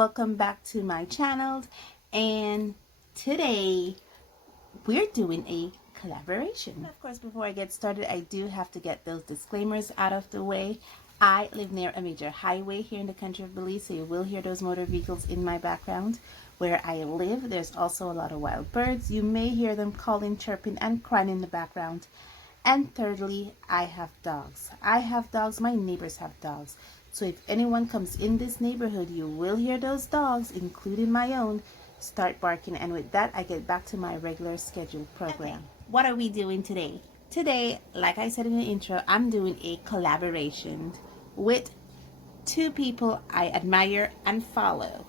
welcome back to my channel, and today we're doing a collaboration. Of course, before I get started, I do have to get those disclaimers out of the way. I live near a major highway here in the country of Belize, so you will hear those motor vehicles in my background. Where I live, there's also a lot of wild birds. You may hear them calling, chirping, and crying in the background. And thirdly, I have dogs. My neighbors have dogs. So if anyone comes in this neighborhood, you will hear those dogs, including my own, start barking. And with that, I get back to my regular scheduled program. Okay. What are we doing today? Today, like I said in the intro, I'm doing a collaboration with two people I admire and follow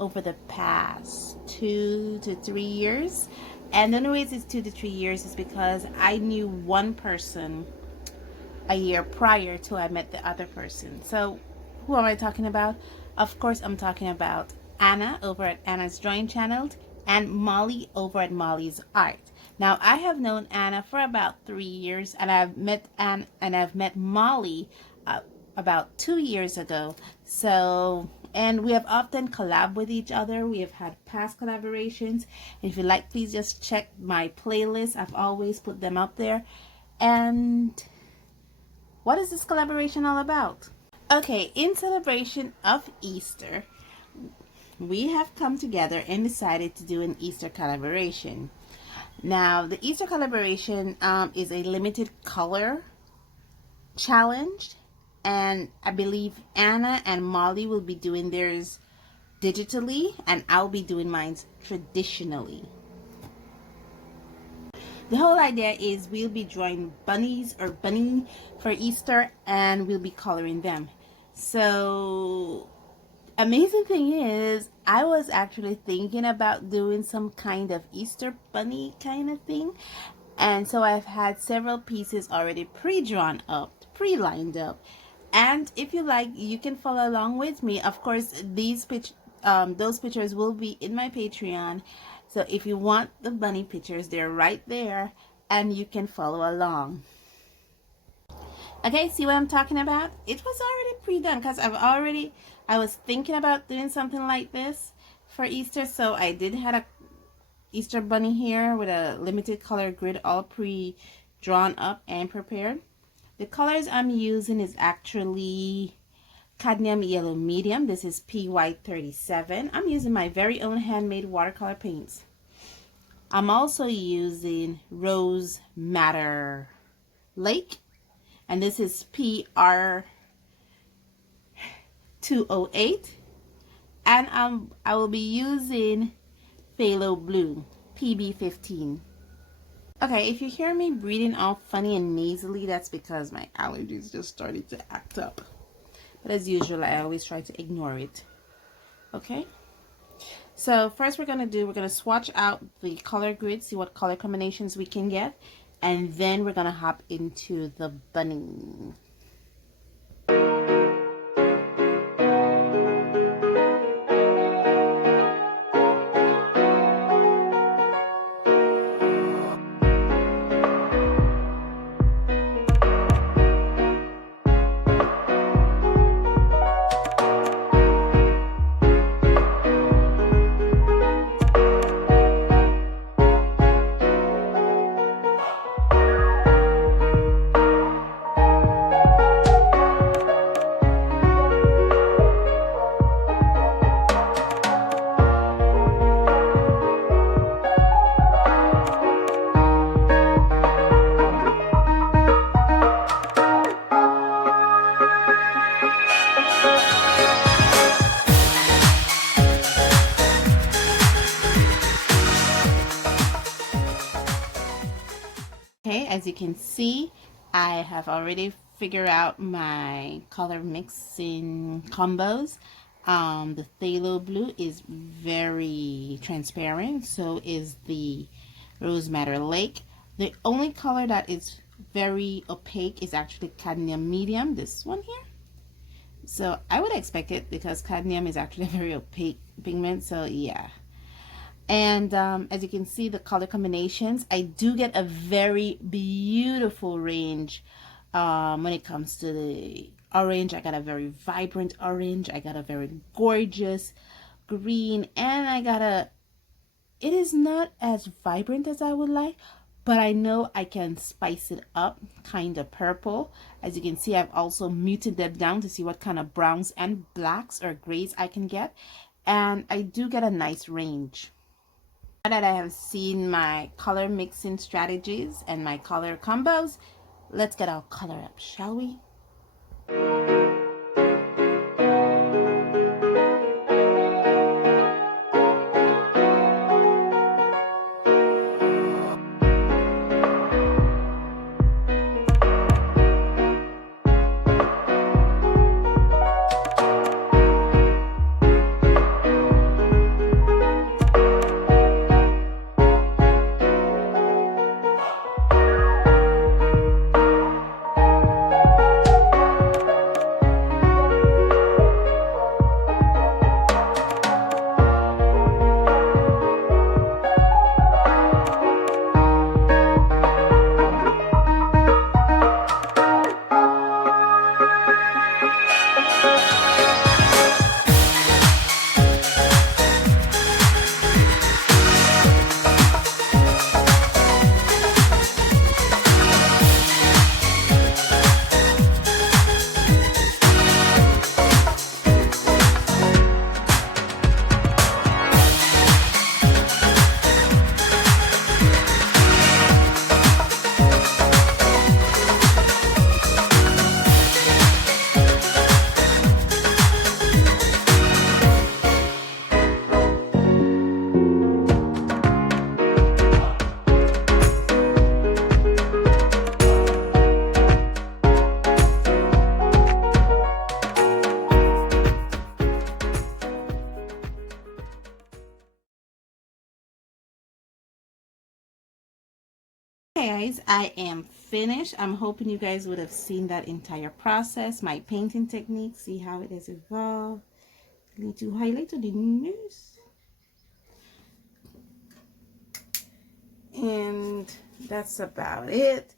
over the past 2 to 3 years. And the only reason it's 2 to 3 years is because I knew one person a year prior to I met the other person. So who am I talking about? Of course, I'm talking about Anna over at Anna's Drawing Channel and Molly over at Molly's Art. Now, I have known Anna for about 3 years, and I've met Anna and I've met Molly about 2 years ago. So, and we have often collabed with each other. We have had past collaborations. If you like, please just check my playlist. I've always put them up there. And what is this collaboration all about? Okay, in celebration of Easter, we have come together and decided to do an Easter collaboration. Now, the Easter collaboration is a limited color challenge, and I believe Anna and Molly will be doing theirs digitally, and I'll be doing mine traditionally. The whole idea is we'll be drawing bunnies or bunny for Easter, and we'll be coloring them. So, amazing thing is, I was actually thinking about doing some kind of Easter bunny kind of thing. And so I've had several pieces already pre-drawn up, pre-lined up. And if you like, you can follow along with me. Of course, those pictures will be in my Patreon. So if you want the bunny pictures, they're right there, and you can follow along. Okay, see what I'm talking about? It was already pre-done because I was thinking about doing something like this for Easter. So I did have a Easter bunny here with a limited color grid all pre-drawn up and prepared. The colors I'm using is actually cadmium yellow medium. This is PY37. I'm using my very own handmade watercolor paints. I'm also using Rose Madder Lake, and this is PR208, and I will be using Phthalo Blue PB15. Okay, if you hear me breathing all funny and nasally, that's because my allergies just started to act up. But as usual, I always try to ignore it. Okay? So first we're going to swatch out the color grid, see what color combinations we can get. And then we're going to hop into the bunny. Okay, as you can see, I have already figured out my color mixing combos. The Phthalo Blue is very transparent, so is the Rose Madder Lake. The only color that is very opaque is actually cadmium medium, this one here. So I would expect it because cadmium is actually a very opaque pigment, so yeah. And as you can see, the color combinations, I do get a very beautiful range When it comes to the orange, I got a very vibrant orange. I got a very gorgeous green, and I got a, it is not as vibrant as I would like, but I know I can spice it up, kind of purple. As you can see, I've also muted them down to see what kind of browns and blacks or grays I can get. And I do get a nice range. Now that I have seen my color mixing strategies and my color combos, let's get our color up, shall we? Okay guys, I am finished. I'm hoping you guys would have seen that entire process, my painting technique, see how it has evolved. I need to highlight the news. And that's about it.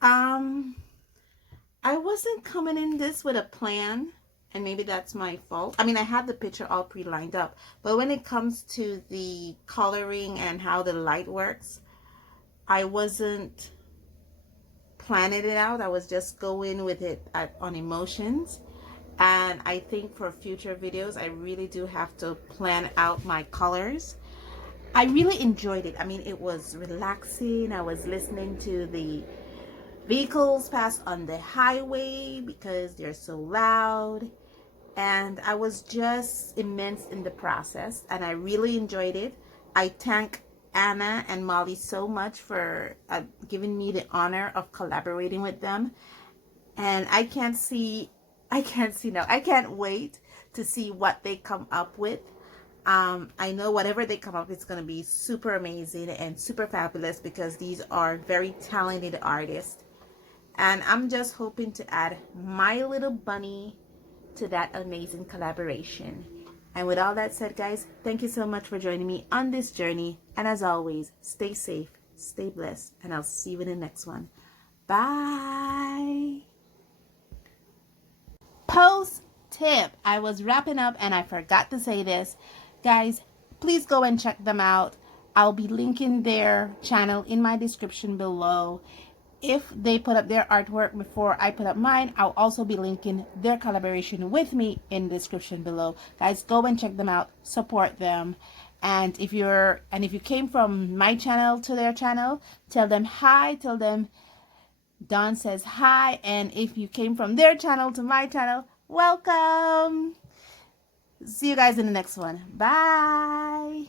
I wasn't coming in this with a plan, and maybe that's my fault. I mean, I had the picture all pre-lined up, but when it comes to the coloring and how the light works, I wasn't planning it out. I was just going with it on emotions. And I think for future videos, I really do have to plan out my colors. I really enjoyed it. I mean, it was relaxing. I was listening to the vehicles pass on the highway because they're so loud. And I was just immersed in the process, and I really enjoyed it. I thank Anna and Molly so much for giving me the honor of collaborating with them. And I can't wait to see what they come up with. I know whatever they come up with is going to be super amazing and super fabulous, because these are very talented artists. And I'm just hoping to add my little bunny to that amazing collaboration. And with all that said, guys, thank you so much for joining me on this journey. And as always, stay safe, stay blessed, and I'll see you in the next one. Bye. Post tip. I was wrapping up and I forgot to say this. Guys, please go and check them out. I'll be linking their channel in my description below. If they put up their artwork before I put up mine, I'll also be linking their collaboration with me in the description below. Guys, go and check them out, support them. And if you came from my channel to their channel, tell them hi, tell them Dawn says hi. And if you came from their channel to my channel, welcome. See you guys in the next one. Bye.